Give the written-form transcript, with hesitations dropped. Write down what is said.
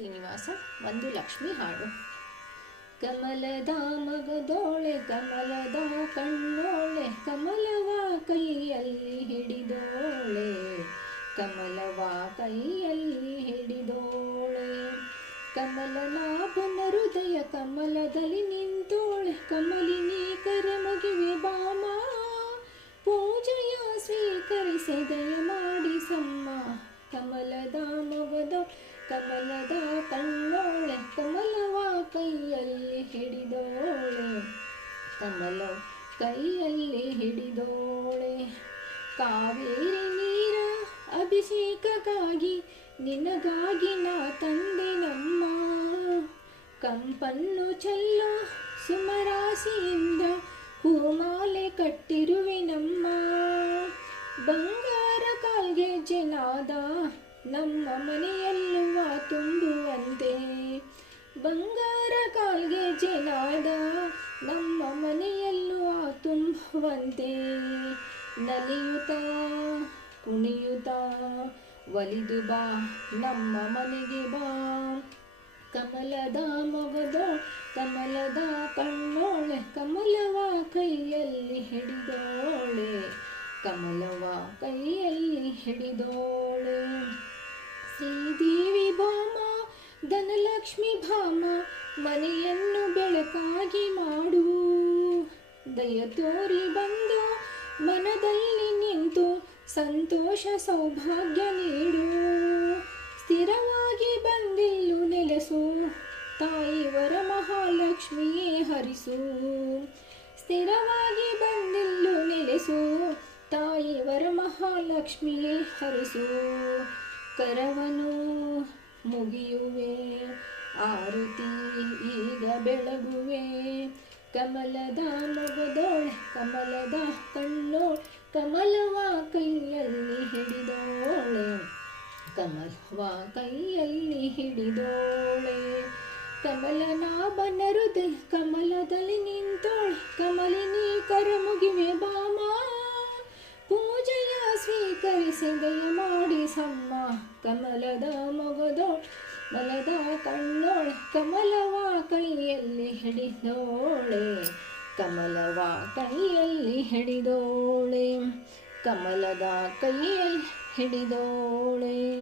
ಶ್ರೀನಿವಾಸ ಒಂದು ಲಕ್ಷ್ಮಿ ಹಾಡು. ಕಮಲದ ಮಗದೋಳೆ ಕಮಲದ ಕಣ್ಣೋಳೆ ಕಮಲವ ಕೈಯಲ್ಲಿ ಹಿಡಿದೋಳೆ ಕಮಲವ ಕೈಯಲ್ಲಿ ಹಿಡಿದೋಳೆ ಕಮಲನಾಭನ ಹೃದಯ ಕಮಲದಲ್ಲಿ ನಿಂತೋಳೆ ಕಮಲಿನಿ ಕರೆ ಮುಗಿವೆ ಬಾಮ ಪೂಜೆಯ ಸ್ವೀಕರಿಸಿ ದಯ ಮಾಡಿಸಮ್ಮ ಕಮಲದ ಮೊಗದೋ ಕಮಲದ ಕಣ್ಣೋಳೆ ಕಮಲವ ಕೈಯಲ್ಲಿ ಹಿಡಿದೋಳೆ ಕಮಲ ಕೈಯಲ್ಲಿ ಹಿಡಿದೋಳೆ ಕಾವೇರಿ ನೀರ ಅಭಿಷೇಕಕ್ಕಾಗಿ ನಿನಗಾಗಿ ನಾ ತಂದೆ ನಮ್ಮ ಕಂಪನ್ನು ಚೆಲ್ಲೋ ಸುಮರಾಸಿಯಿಂದ ಹೂಮಾಲೆ ಕಟ್ಟಿರುವೆ ನಮ್ಮ ಬಂಗಾರ ಕಾಲ್ಗೆ ಜನಾದ ನಮ್ಮ ಮನೆಯಲ್ಲುವ ತುಂಬುವಂತೆ ಬಂಗಾರ ಕಾಲ್ಗೆ ಜನಾದ ನಮ್ಮ ಮನೆಯಲ್ಲುವ ತುಂಬುವಂತೆ ನಲಿಯುತ್ತ ಕುಣಿಯುತ್ತ ಒಲಿದು ಬಾ ನಮ್ಮ ಮನೆಗೆ ಬಾ ಕಮಲದ ಮೊಗದೋ ಕಮಲದ ಕಣ್ಣೋಳೆ ಕಮಲವ ಕೈಯಲ್ಲಿ ಹಿಡಿದೋಳೆ ಕಮಲವ ಕೈಯಲ್ಲಿ ಹಿಡಿದೋಳೆ ಶ್ರೀದೇವಿ ಭಾಮ ಧನಲಕ್ಷ್ಮಿ ಭಾಮ ಮನೆಯನ್ನು ಬೆಳಕಾಗಿ ಮಾಡು ದಯ ತೋರಿ ಬಂದು ಮನದಲ್ಲಿ ನಿಂತು ಸಂತೋಷ ಸೌಭಾಗ್ಯ ನೀಡು ಸ್ಥಿರವಾಗಿ ಬಂದಿಲ್ಲು ನೆಲೆಸು ತಾಯಿ ವರ ಮಹಾಲಕ್ಷ್ಮಿಯೇ ಹರಿಸು ಸ್ಥಿರವಾಗಿ ಬಂದಿಲ್ಲು ನೆಲೆಸು ತಾಯಿ ವರ ಮಹಾಲಕ್ಷ್ಮಿಯೇ ಹರಿಸು ಕರವನು ಮುಗಿಯುವೆ ಆರುತಿ ಈಗ ಬೆಳಗುವೆ ಕಮಲದ ಮೊಗದೋಳೆ ಕಮಲದ ಕಣ್ಣೋಳೆ ಕಮಲವ ಕೈಯಲ್ಲಿ ಹಿಡಿದೋಳೆ ಕಮಲವ ಕೈಯಲ್ಲಿ ಹಿಡಿದೋಳೆ ಕಮಲನಾಭನ ಹೃದಯ ಕಮಲದಲ್ಲಿ ನಿಂತೋಳೆ ಕಮಲಿನಿ ಕರ ಮುಗಿವೆ ಬಾಮ ಪೂಜೆಯ ಸ್ವೀಕರಿಸಿ ದಯ ಮಾಡಿಸಮ್ಮ ಕಮಲದ ಮೊಗದೋಳೆ ಕಮಲದ ಕಣ್ಣೋಳೆ ಕಮಲವ ಕೈಯಲ್ಲಿ ಹಿಡಿದೋಳೆ ಕಮಲವ ಕೈಯಲ್ಲಿ ಹಿಡಿದೋಳೆ ಕಮಲದ ಕೈಯಲ್ಲಿ ಹಿಡಿದೋಳೆ.